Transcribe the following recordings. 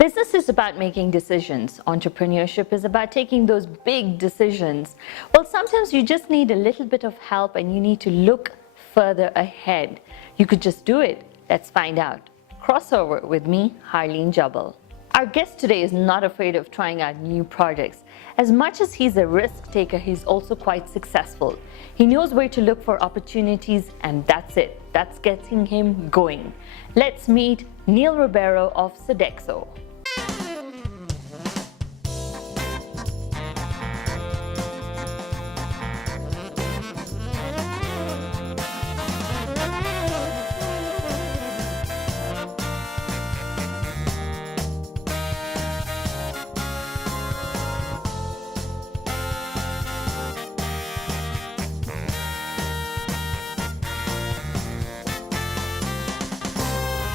Business is about making decisions. Entrepreneurship is about taking those big decisions. Well, sometimes you just need a little bit of help and you need to look further ahead. You could just do it. Let's find out. Crossover with me, Harleen Jabbal. Our guest today is not afraid of trying out new projects. As much as he's a risk taker, he's also quite successful. He knows where to look for opportunities, and that's it. That's getting him going. Let's meet Neil Ribeiro of Sodexo.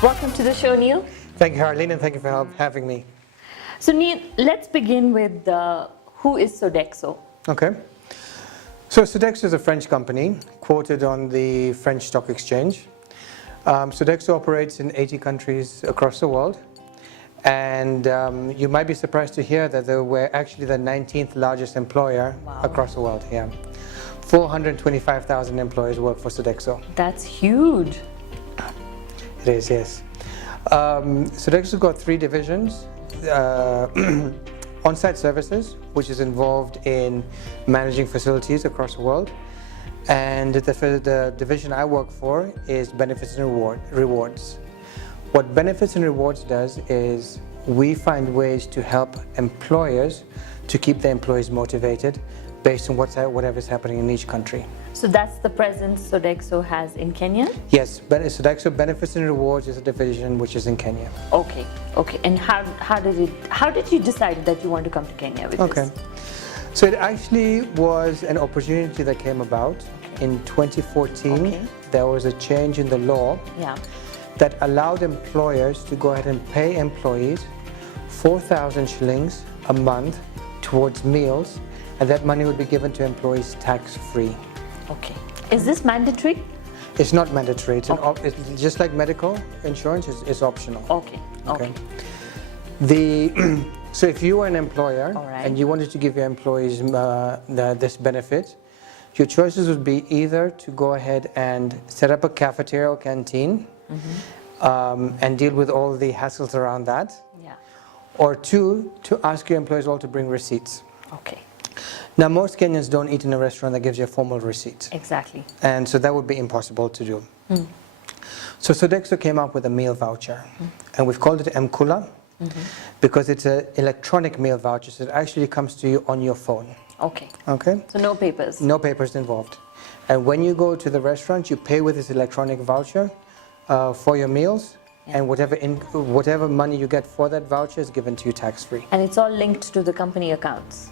Welcome to the show, Neil. Thank you, Harleen, and thank you for having me. So, Neil, let's begin with who is Sodexo? Okay. So Sodexo is a French company quoted on the French Stock Exchange. Sodexo operates in 80 countries across the world. And you might be surprised to hear that we're actually the 19th largest employer across the world. Yeah. 425,000 employees work for Sodexo. That's huge. It is, yes. Sodexo's got three divisions. On-site services, which is involved in managing facilities across the world. And the division I work for is benefits and rewards. What benefits and rewards does is we find ways to help employers to keep their employees motivated based on whatever's happening in each country. So that's the presence Sodexo has in Kenya? Yes, Sodexo Benefits and Rewards is a division which is in Kenya. Okay, okay. And how did you decide that you want to come to Kenya with this? So it actually was an opportunity that came about in 2014. Okay. There was a change in the law that allowed employers to go ahead and pay employees 4,000 shillings a month towards meals, and that money would be given to employees tax-free. Okay. Is this mandatory? It's not mandatory. It's just like medical insurance, it's optional. Okay. Okay. So if you were an employer and you wanted to give your employees this benefit, your choices would be either to go ahead and set up a cafeteria or canteen and deal with all the hassles around that, or two, to ask your employees all to bring receipts. Okay. Now, most Kenyans don't eat in a restaurant that gives you a formal receipt. Exactly. And so that would be impossible to do. So Sodexo came up with a meal voucher, and we've called it m-kula because it's an electronic meal voucher, so it actually comes to you on your phone. Okay. Okay? So no papers? No papers involved. And when you go to the restaurant, you pay with this electronic voucher for your meals, and whatever money you get for that voucher is given to you tax-free. And it's all linked to the company accounts?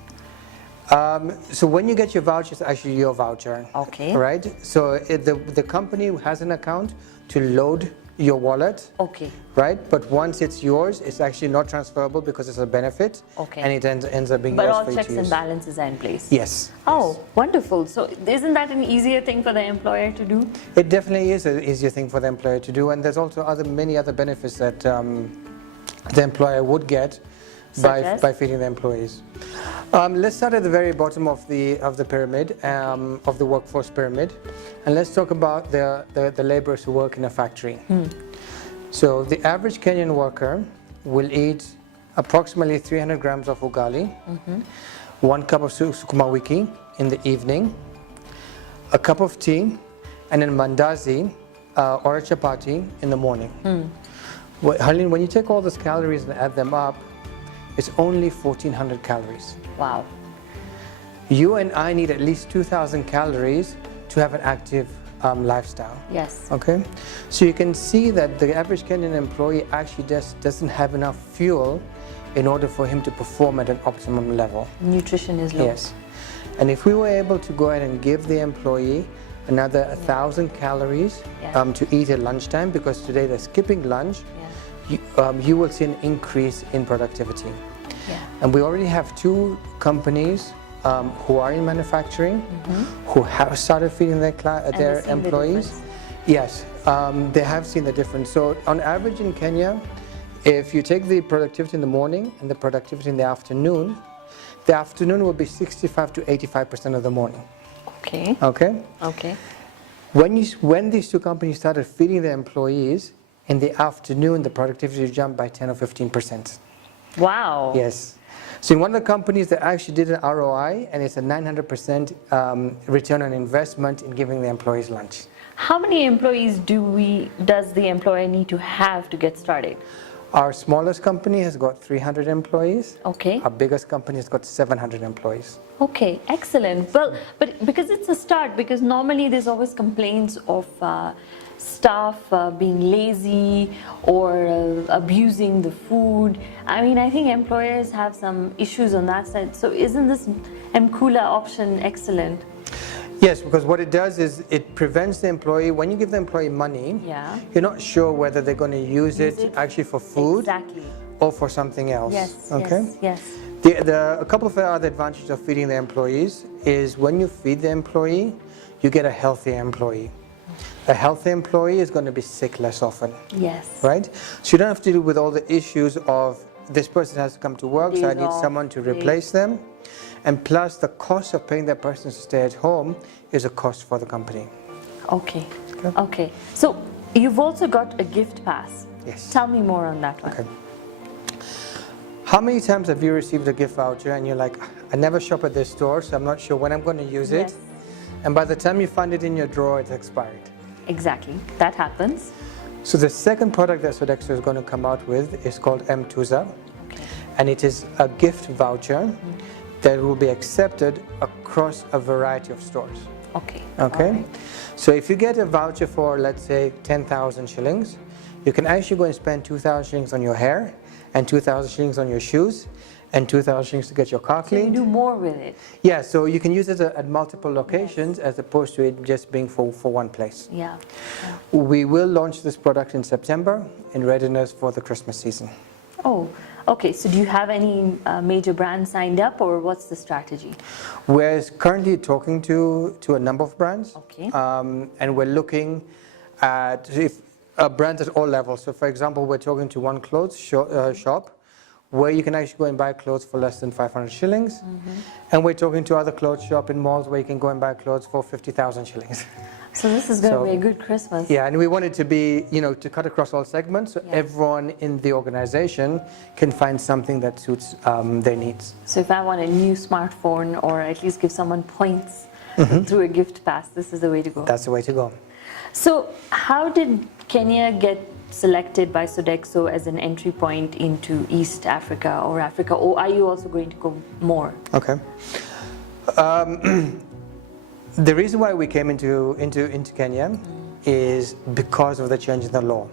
So when you get your voucher, it's actually your voucher. Okay. Right? So the company has an account to load your wallet. Okay. Right? But once it's yours, it's actually not transferable because it's a benefit. Okay. And it ends up being yours for you you to use. But all checks and balances are in place? Yes. Oh, wonderful. So isn't that an easier thing for the employer to do? It definitely is an easier thing for the employer to do. And there's also many other benefits that the employer would get by feeding the employees. Let's start at the very bottom of the pyramid, of the workforce pyramid, and let's talk about the laborers who work in a factory. So the average Kenyan worker will eat approximately 300 grams of ugali, 1 cup of sukuma wiki in the evening, a cup of tea, and then mandazi or a chapati in the morning. Harleen, when you take all those calories and add them up, it's only 1,400 calories. Wow. You and I need at least 2,000 calories to have an active lifestyle. Yes. Okay? So you can see that the average Kenyan employee actually just doesn't have enough fuel in order for him to perform at an optimum level. Nutrition is low. Yes. And if we were able to go ahead and give the employee another 1,000 calories to eat at lunchtime, because today they're skipping lunch, you will see an increase in productivity. And we already have 2 companies who are in manufacturing, who have started feeding their employees. Yes, they have seen the difference. So on average in Kenya, if you take the productivity in the morning and the productivity in the afternoon will be 65 to 85% of the morning. Okay. Okay? Okay. When these two companies started feeding their employees, in the afternoon, the productivity jumped by 10 or 15%. Wow. Yes. So in one of the companies that actually did an ROI, and it's a 900% return on investment in giving the employees lunch. How many employees does the employer need to have to get started? Our smallest company has got 300 employees. Okay. Our biggest company has got 700 employees. Okay, excellent. Well, but because it's a start, because normally there's always complaints of staff being lazy or abusing the food. I mean, I think employers have some issues on that side. So isn't this m-kula option excellent? Yes, because what it does is it prevents the employee, when you give the employee money, you're not sure whether they're going to use it actually for food or for something else. Yes, okay? yes. A couple of other advantages of feeding the employees is when you feed the employee, you get a healthy employee. A healthy employee is going to be sick less often. Yes. Right? So you don't have to deal with all the issues of this person has to come to work, so I need someone to replace them. And plus, the cost of paying that person to stay at home is a cost for the company. Okay. Okay. So you've also got a gift pass. Yes. Tell me more on that one. Okay. How many times have you received a gift voucher and you're like, I never shop at this store, so I'm not sure when I'm going to use it. And by the time you find it in your drawer, it's expired. Exactly. That happens. So the second product that Sodexo is going to come out with is called m-kula. Okay. And it is a gift voucher that will be accepted across a variety of stores. Okay. Okay. Right. So if you get a voucher for, let's say, 10,000 shillings, you can actually go and spend 2,000 shillings on your hair and 2,000 shillings on your shoes and 2,000 shillings to get your car cleaned. So you do more with it. Yeah, so you can use it at multiple locations as opposed to it just being for one place. Yeah. We will launch this product in September in readiness for the Christmas season. Oh, okay. So do you have any major brands signed up, or what's the strategy? We're currently talking to a number of brands. Okay. And we're looking at brands at all levels. So for example, we're talking to one clothes shop where you can actually go and buy clothes for less than 500 shillings. And we're talking to other clothes shop in malls where you can go and buy clothes for 50,000 shillings. So this is going to be a good Christmas. Yeah, and we want it to be, to cut across all segments, so everyone in the organization can find something that suits their needs. So if I want a new smartphone, or at least give someone points through a gift pass, this is the way to go. That's the way to go. So how did Kenya get selected by Sodexo as an entry point into East Africa or Africa, or are you also going to go more? Okay. The reason why we came into Kenya is because of the change in the law.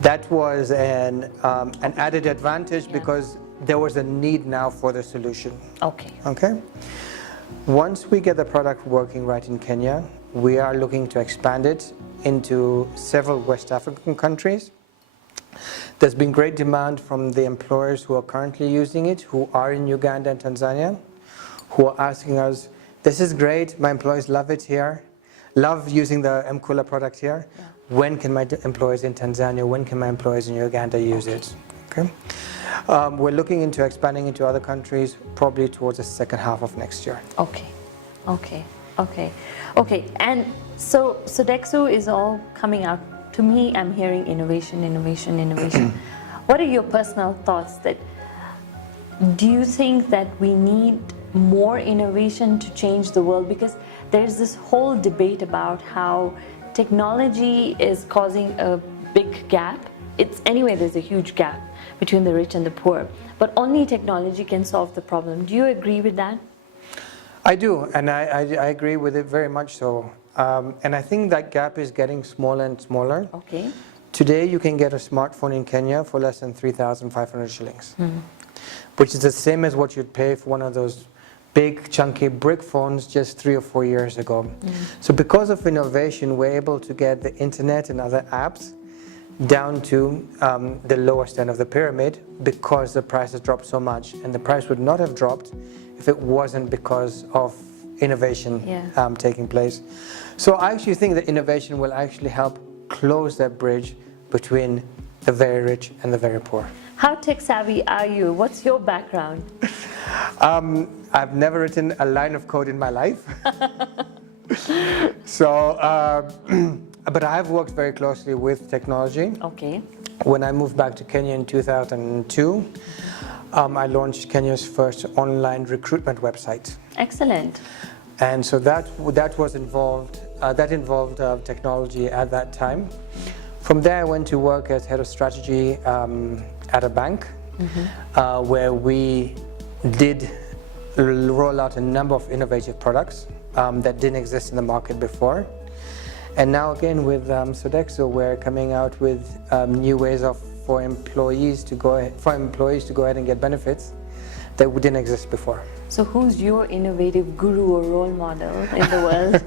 That was an added advantage because there was a need now for the solution. Okay. Okay. Once we get the product working right in Kenya, we are looking to expand it into several West African countries. There's been great demand from the employers who are currently using it, who are in Uganda and Tanzania, who are asking us, this is great, my employees love it here, love using the m-kula product here. When can my employees in Tanzania, when can my employees in Uganda use it? Okay. We're looking into expanding into other countries probably towards the second half of next year. Okay, okay, okay, okay. And so Sodexo is all coming out. To me, I'm hearing innovation, innovation, innovation. What are your personal thoughts? Do you think that we need more innovation to change the world? Because there's this whole debate about how technology is causing a big gap. There's a huge gap between the rich and the poor, but only technology can solve the problem. Do you agree with that? I do, and I agree with it very much so. And I think that gap is getting smaller and smaller. Okay. Today you can get a smartphone in Kenya for less than 3,500 shillings, which is the same as what you'd pay for one of those big chunky brick phones just 3 or 4 years ago. So because of innovation, we're able to get the internet and other apps down to the lowest end of the pyramid because the price has dropped so much, and the price would not have dropped if it wasn't because of innovation taking place. So I actually think that innovation will actually help close that bridge between the very rich and the very poor. How tech savvy are you? What's your background? I've never written a line of code in my life. So, but I have worked very closely with technology. Okay. When I moved back to Kenya in 2002, I launched Kenya's first online recruitment website. Excellent. And so that involved technology at that time. From there, I went to work as head of strategy at a bank, where we did roll out a number of innovative products that didn't exist in the market before. And now again with Sodexo, we're coming out with new ways for employees to go ahead and get benefits that didn't exist before. So who's your innovative guru or role model in the world?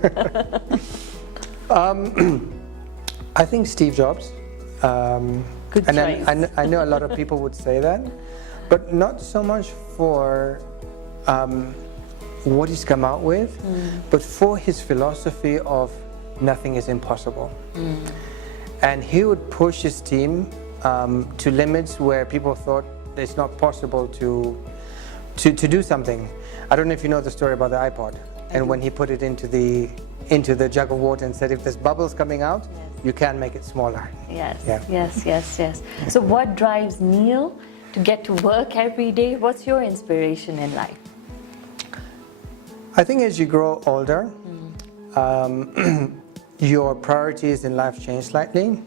I think Steve Jobs. Good choice. I know a lot of people would say that, but not so much for what he's come out with, but for his philosophy of nothing is impossible. And he would push his team to limits where people thought it's not possible to do something. I don't know if you know the story about the iPod, and when he put it into the jug of water and said, if there's bubbles coming out, you can make it smaller. Yes, Yeah. yes. So what drives Neil to get to work every day? What's your inspiration in life? I think as you grow older, your priorities in life change slightly,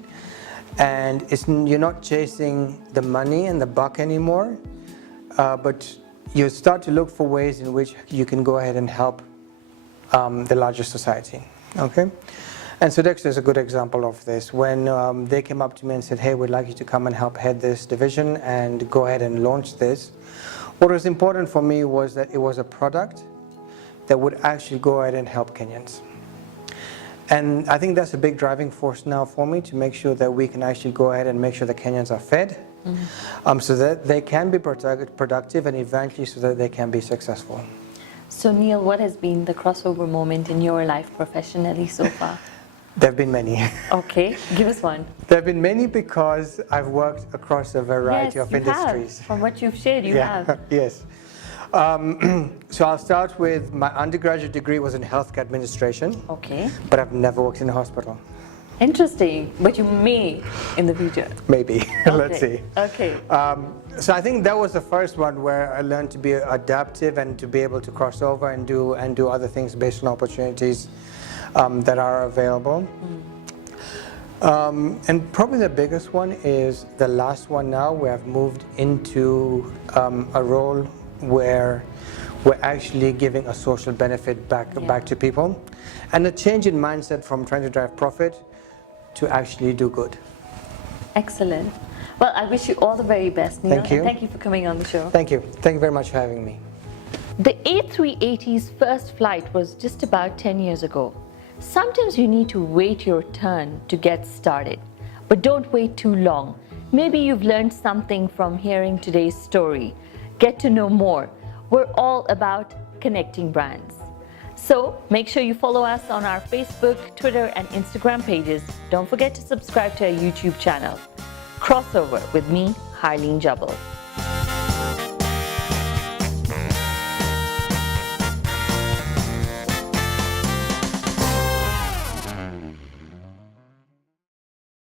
and you're not chasing the money and the buck anymore, but you start to look for ways in which you can go ahead and help the larger society. Okay, and Sodexo is a good example of this. When they came up to me and said, "Hey, we'd like you to come and help head this division and go ahead and launch this," what was important for me was that it was a product that would actually go ahead and help Kenyans. And I think that's a big driving force now for me, to make sure that we can actually go ahead and make sure the Kenyans are fed, so that they can be productive, and eventually so that they can be successful. So Neil, what has been the crossover moment in your life professionally so far? There have been many. Okay, give us one. There have been many because I've worked across a variety of industries. Have. From what you've shared, you have. Yes. So I'll start with my undergraduate degree was in healthcare administration. Okay. But I've never worked in a hospital. Interesting, but you may in the future. Maybe. Okay. Let's see. Okay. So I think that was the first one where I learned to be adaptive and to be able to cross over and do other things based on opportunities that are available. And probably the biggest one is the last one now, where I've moved into a role where we're actually giving a social benefit back to people, and a change in mindset from trying to drive profit to actually do good. Excellent. Well, I wish you all the very best, Neil. Thank you. And thank you for coming on the show. Thank you. Thank you very much for having me. The A380's first flight was just about 10 years ago. Sometimes you need to wait your turn to get started, but don't wait too long. Maybe you've learned something from hearing today's story. Get to know more. We're all about connecting brands. So make sure you follow us on our Facebook, Twitter, and Instagram pages. Don't forget to subscribe to our YouTube channel. Crossover with me, Harleen Jabbal.